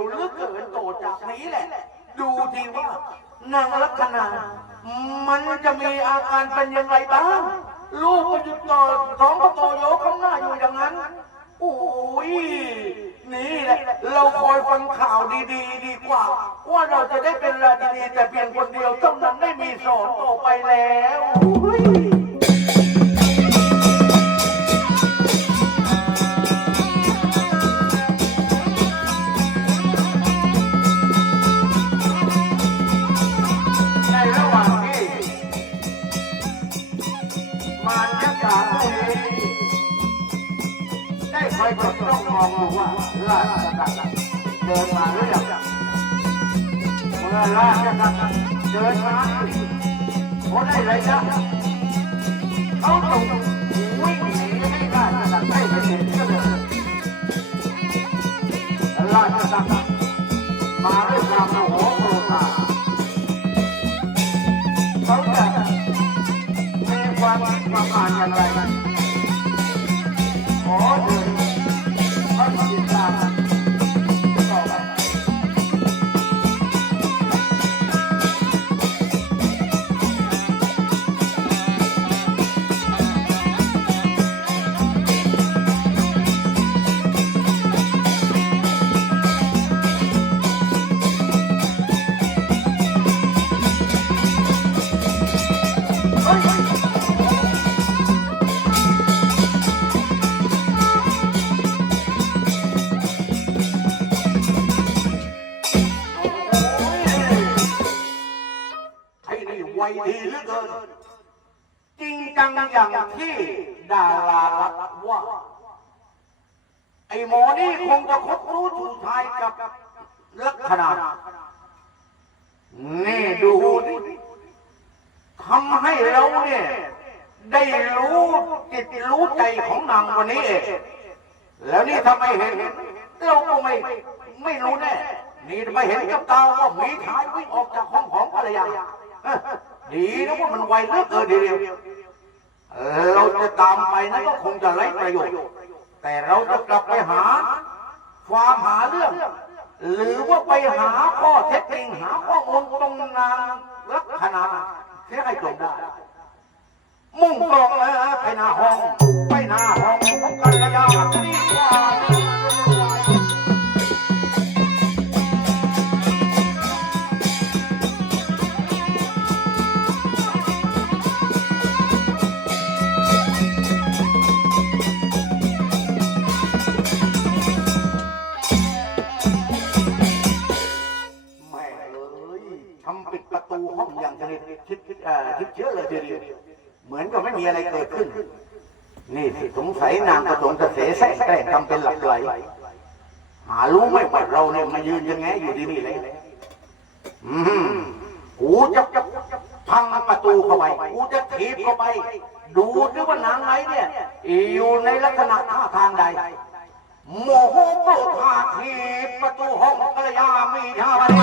เราเลือกเกินโตจากนี้แหละ ดูทีว่านางลัคนามันจะมีอาการเป็นยังไงบ้าง ลูกก็หยุดต่อท้องก็โตโยข้างหน้าอยู่อย่างนั้นโอ้ยนี่แหละ เราคอยฟังข่าวดีๆ ดีกว่า ว่าเราจะได้เป็นราชินีแต่เพียงคนเดียวเท่านั้นได้มีสองต่อไปแล้ว องดูว่าราชกัดเดินมาหรือยังเมื่อราชกัดเดินมาเขาได้ระยะเขาตรง กิน จริงจังอย่างที่ดารารักว่า ไอ้หมอนี่คงจะคบรู้ถูกทายกับลักษณะนี่ดูนี่ทำให้เราเนี่ยได้รู้จิตรู้ใจของนางวันนี้เองแล้วนี่ทำไมเห็น เราก็ไม่ไม่รู้แน่ นี่ไม่เห็นกับตาว่าหมีชายวิ่งออกจากห้องของภรรยาเอ้ ดีนะว่ามันไวเลือเกินทีเดียวเราจะตามไปนั้นก็คงจะไร้ประโยชน์ แต่เราจะกลับไปหา ความหาเรื่อง หรือว่าไปหาข้อเท็จจริงหาข้อมูลตรงนางลักษณะเสียให้จบได้มุ่งตรงไปหน้าห้อง ไปหน้าห้องของกัลยาณดีกว่า กับไม่มีอะไรเกิดขึ้น นี่สิสงสัยนางประสงค์จะเสแสร้งแกล้งทำเป็นหลับไหลหารู้ไหมว่าเราเนี่ยมายืนยังไงอยู่ที่นี่เลยอืมกูจะพังประตูเข้าไปกูจะถีบเข้าไป ดูด้วยว่านางไหนเนี่ย อยู่ในลักษณะท่าทางใดโมโหโกรธาทีบประตูห้องภรรยามีท่าไร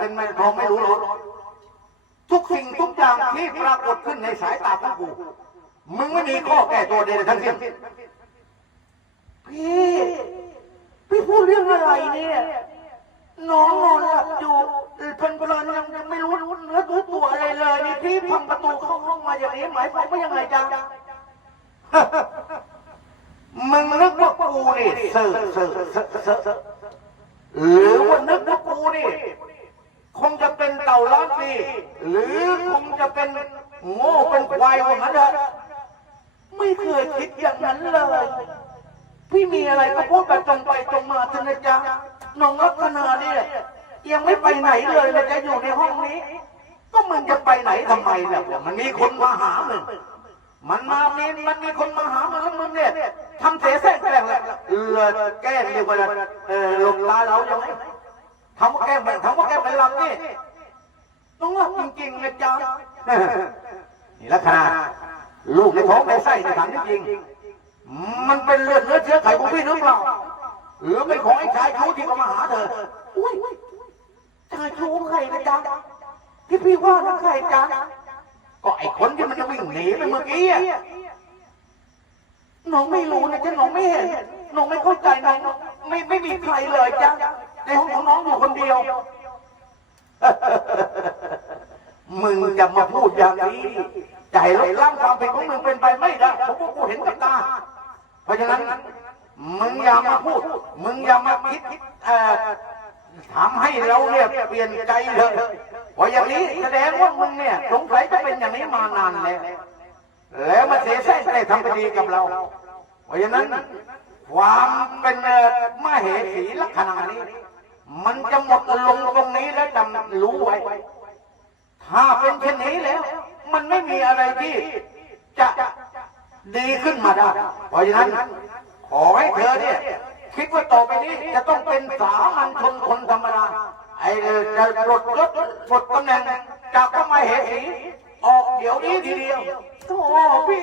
เป็นไม่ทองไม่รู้หรอกทุกสิ่งทุกอย่างที่ปรากฏขึ้นในสายตาของกู มึงไม่มีข้อแก้ตัวใดๆทั้งสิ้นพี่ พี่พูดเรื่องอะไรเนี่ย น้องนอนหลับอยู่เพลินๆยังยังไม่รู้เนื้อรู้ตัวอะไรเลยนี่พี่พังประตูเข้าห้องมาอย่างนี้หมายความว่ายังไงจ๊ะมึงนึกว่ากูนี่เสือเสือเสือหรือว่านึกว่ากูนี่ เต่าล้านปีหรือคงจะเป็นโง่เป็นควายว่างั้นเถอะไม่เคยคิดอย่างนั้นเลย พี่มีอะไรก็พูดแบบตรงไปตรงมาเถอะนะจ๊ะน้องลักษณะเนี่ยยังไม่ไปไหนเลยเลยจะอยู่ในห้องนี้ ก็มึงจะไปไหนทำไมเนี่ยมันมีคนมาหามึงมันมามีมันมีคนมาหามึงแล้วมึงเนี่ยทำเสียแท้งแกล้งเลยแกล้งเรียกว่าเออลงตาเรายังไงทำว่าแกล้งทำว่าแกล้งเป็นลำนี่ ต้องรับจริงๆนะจ๊ะนี่ลักษณะลูกในท้องในไส้ในถังจริงๆมันเป็นเลือดเนื้อเชื้อไขของพี่หรือเปล่าหรือเป็นของไอ้ชายเขาที่เขามาหาเธออุ้ยชายชูใครนะจ๊ะที่พี่ว่านั่นใครจ๊ะก็ไอ้คนที่มันจะวิ่งหนีไปเมื่อกี้อะน้องไม่รู้นะจ๊ะน้องไม่เห็นน้องไม่เข้าใจน้องไม่ไม่มีใครเลยจ้ะในห้องของน้องอยู่คนเดียว มึงจะมาพูดอย่างนี้ใจลบล้างความผิดของมึงเป็นไปไม่ได้ผมว่ากูเห็นกับตา เพราะฉะนั้น มึงอย่ามาพูด มึงอย่ามาคิดทำให้เราเนี่ยเปลี่ยนใจเถอะเพราะอย่างนี้แสดงว่ามึงเนี่ยสงสัยจะเป็นอย่างนี้มานานแล้วแล้วมาเสียแท้งได้ทำคดีกับเรา เพราะฉะนั้นความเป็นเอ่อมเหสีลักษณะนี้ มันจะหมดลงตรงนี้แล้วจำรู้ไว้ ถ้าเป็นเช่นนี้แล้ว มันไม่มีอะไรที่จะดีขึ้นมาได้ เพราะฉะนั้น ขอให้เธอเนี่ย คิดว่าต่อไปนี้จะต้องเป็นสามัญชนคนธรรมดาไอ้จะปลดยศปลดตำแหน่งจากพระมเหสีออกเดี๋ยวนี้ทีเดียวโธ่พี่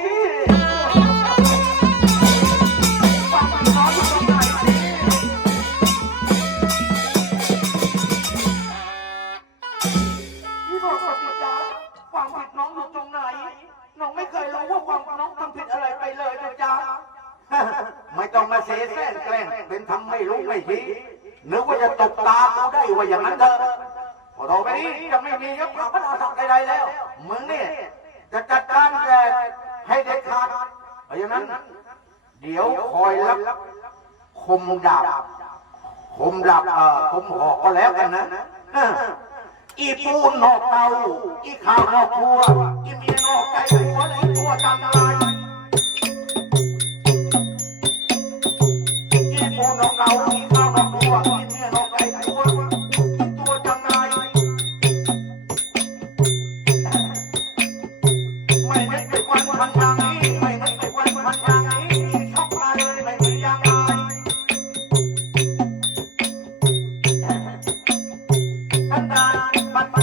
นั้นเถอะพอต่อไปนี้จะไม่มียศพระนาศักดิ์ใดๆแล้ว มึงนี่จะจัดการแกให้เด็ดขาดเพราะฉะนั้น เดี๋ยวคอยรับคมดาบคมดาบเอ่อคมหอกก็แล้วกันนะอีปูนนอกเตาอีข้าวนอกครัวอีเมียนอกไก่หัวในตัวจำลาย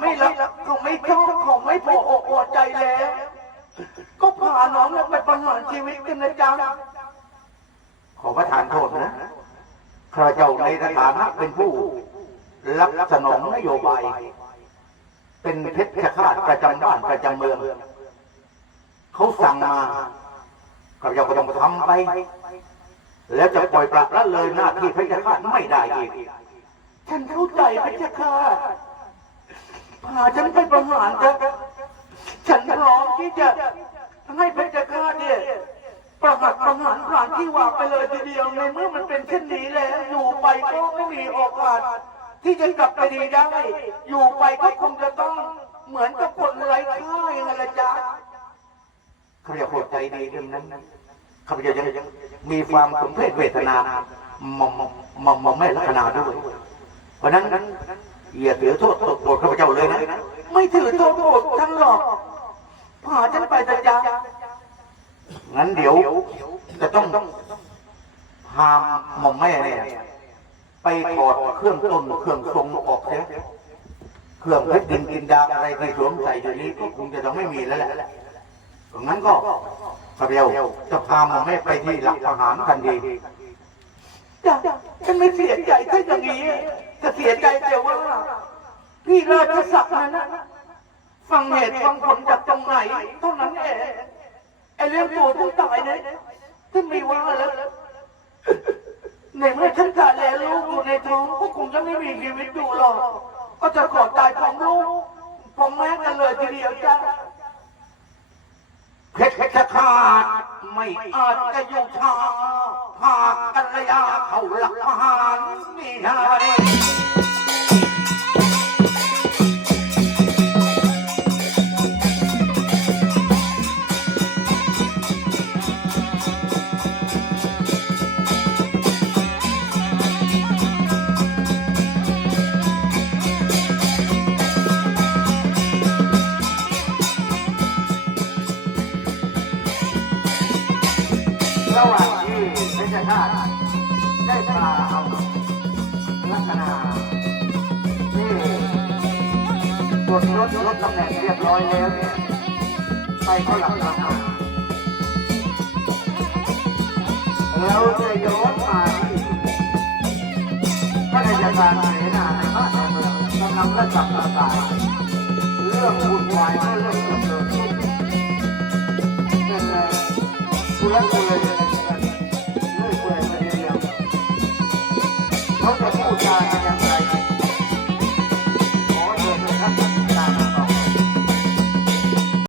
ไม่รักเขาไม่ชอบเขาไม่พออกพอใจแล้ว ก็พาน้องเนี่ยไปประหารชีวิตกันนะจ๊ะขอประทานโทษนะข้าเจ้าในฐานะเป็นผู้ รับสนองนโยบาย เป็นเพชรฆาตประจำบ้านประจำเมือง เขาสั่งมาข้าเจ้าก็ต้องทำไป แล้วจะปล่อยปละละเลยหน้าที่เพชรฆาตไม่ได้อีก ฉันเข้าใจเพชรฆาต พาฉันไปประหารเถอะฉันพร้อมที่จะให้เพชรฆาตเนี่ยประหัตประหารผ่านที่วางไปเลยทีเดียวในเมื่อมันเป็นเช่นนี้แล้วอยู่ไปก็ไม่มีโอกาส ที่จะกลับไปดีได้ อยู่ไปก็คงจะต้องเหมือนกับคนไร้ค่าอย่างนั้นละจ๊ะข้าพเจ้าโคตรใจดีเรื่องนั้นข้าพเจ้ายังมีความสมเพศเวทนามอมมอมมอมแม่ลักษณะด้วย เพราะนั้น อย่าถือโทษโกรธข้าพเจ้าเลยนะ ไม่ถือโทษโกรธท่านหรอกพาฉันไปแต่จ๊ะงั้นเดี๋ยวจะต้องพาหม่อมแม่เนี่ยไปถอดเครื่องต้นเครื่องทรงออกเสียเครื่องเพชรดินกินดาอะไรที่สวมใส่อยู่นี้ก็คงจะต้องไม่มีแล้วแหละดังนั้นก็ข้าพเจ้าจะพาหม่อมแม่ไปที่หลักทหารกันดี จ้ะฉันไม่เสียใจถ้าอย่างนี้จะเสียใจแต่ว่า พี่ราชศักดิ์นั้นนะฟังเหตุฟังผลจากตรงไหนเท่านั้นเองไอ้เรื่องตัวต้องตายเนี่ยฉันไม่ว่าแล้วในเมื่อฉันตายแล้วลูกอยู่ในท้องก็คงจะไม่มีชีวิตอยู่หรอกก็จะขอตายพร้อมลูกพร้อมแม่กันเลยทีเดียวจ้ะเพชรเพชรขาดไม่อาจจะอยู่ชาพา กัลยาเขาหลักหารนี่ได้ระหว่างที่เพชรฆาต ได้พาเอาลักษณะนี่ตรวจรถรถตำแหน่งเรียบร้อยแล้วเนี่ยไปเข้าหลักทารเราจะย้อนมาที่พระราชการเสนาในพระในเมืองกำลังระดับประกาศเรื่องวุ่นวาย